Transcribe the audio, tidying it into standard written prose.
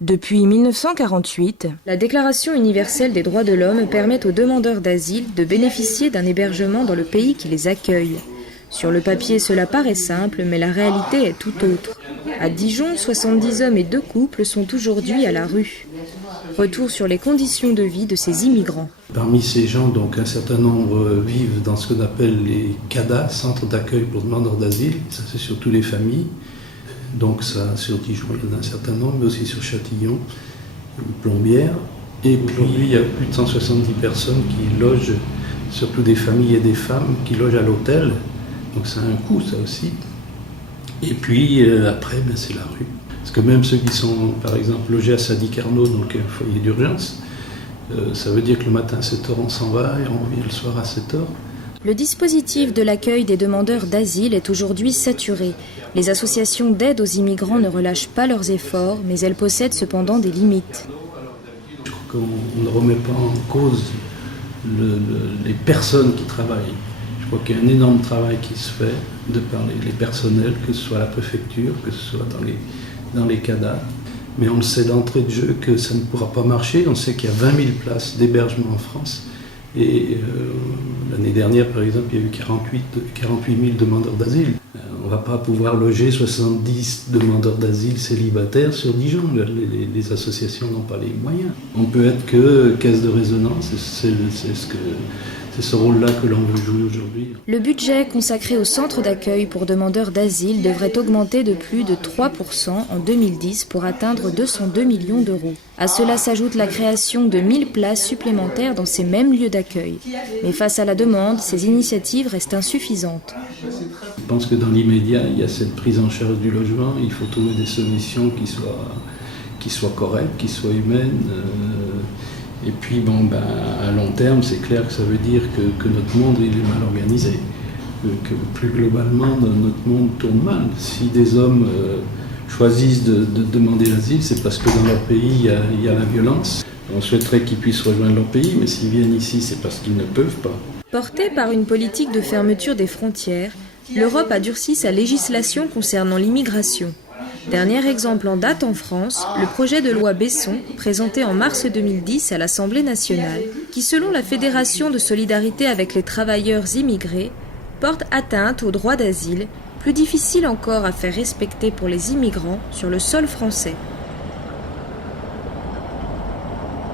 Depuis 1948, la Déclaration universelle des droits de l'homme permet aux demandeurs d'asile de bénéficier d'un hébergement dans le pays qui les accueille. Sur le papier, cela paraît simple, mais la réalité est tout autre. À Dijon, 70 hommes et 2 couples sont aujourd'hui à la rue. Retour sur les conditions de vie de ces immigrants. Parmi ces gens, donc, un certain nombre vivent dans ce qu'on appelle les CADA, centres d'accueil pour demandeurs d'asile. Ça, c'est surtout les familles. Donc ça, sur Dijon, il y en a un certain nombre, mais aussi sur Châtillon, Plombières. Et puis, il y a plus de 170 personnes qui logent, surtout des familles et des femmes, qui logent à l'hôtel. Donc ça a un coût, ça aussi. Et puis, après, c'est la rue. Parce que même ceux qui sont, par exemple, logés à Sadi Carnot, donc un foyer d'urgence, ça veut dire que le matin à 7h, on s'en va et on revient le soir à 7h. Le dispositif de l'accueil des demandeurs d'asile est aujourd'hui saturé. Les associations d'aide aux immigrants ne relâchent pas leurs efforts, mais elles possèdent cependant des limites. Je crois qu'on ne remet pas en cause les personnes qui travaillent. Je crois qu'il y a un énorme travail qui se fait de par les personnels, que ce soit à la préfecture, que ce soit dans les CADA. Mais on le sait d'entrée de jeu que ça ne pourra pas marcher. On sait qu'il y a 20 000 places d'hébergement en France. Et l'année dernière, par exemple, il y a eu 48 000 demandeurs d'asile. On ne va pas pouvoir loger 70 demandeurs d'asile célibataires sur Dijon. Les associations n'ont pas les moyens. On peut être que caisse de résonance. C'est ce rôle-là que l'on veut jouer aujourd'hui. Le budget consacré au centre d'accueil pour demandeurs d'asile devrait augmenter de plus de 3% en 2010 pour atteindre 202 millions d'euros. À cela s'ajoute la création de 1000 places supplémentaires dans ces mêmes lieux d'accueil. Mais face à la demande, ces initiatives restent insuffisantes. Je pense que dans l'immédiat, il y a cette prise en charge du logement. Il faut trouver des solutions qui soient correctes, qui soient humaines. Et puis, à long terme, c'est clair que ça veut dire que notre monde il est mal organisé. Que plus globalement, notre monde tourne mal. Si des hommes choisissent de demander l'asile, c'est parce que dans leur pays, il y a la violence. On souhaiterait qu'ils puissent rejoindre leur pays, mais s'ils viennent ici, c'est parce qu'ils ne peuvent pas. Portée par une politique de fermeture des frontières, l'Europe a durci sa législation concernant l'immigration. Dernier exemple en date en France, le projet de loi Besson, présenté en mars 2010 à l'Assemblée nationale, qui selon la Fédération de solidarité avec les travailleurs immigrés, porte atteinte au droit d'asile, plus difficile encore à faire respecter pour les immigrants sur le sol français.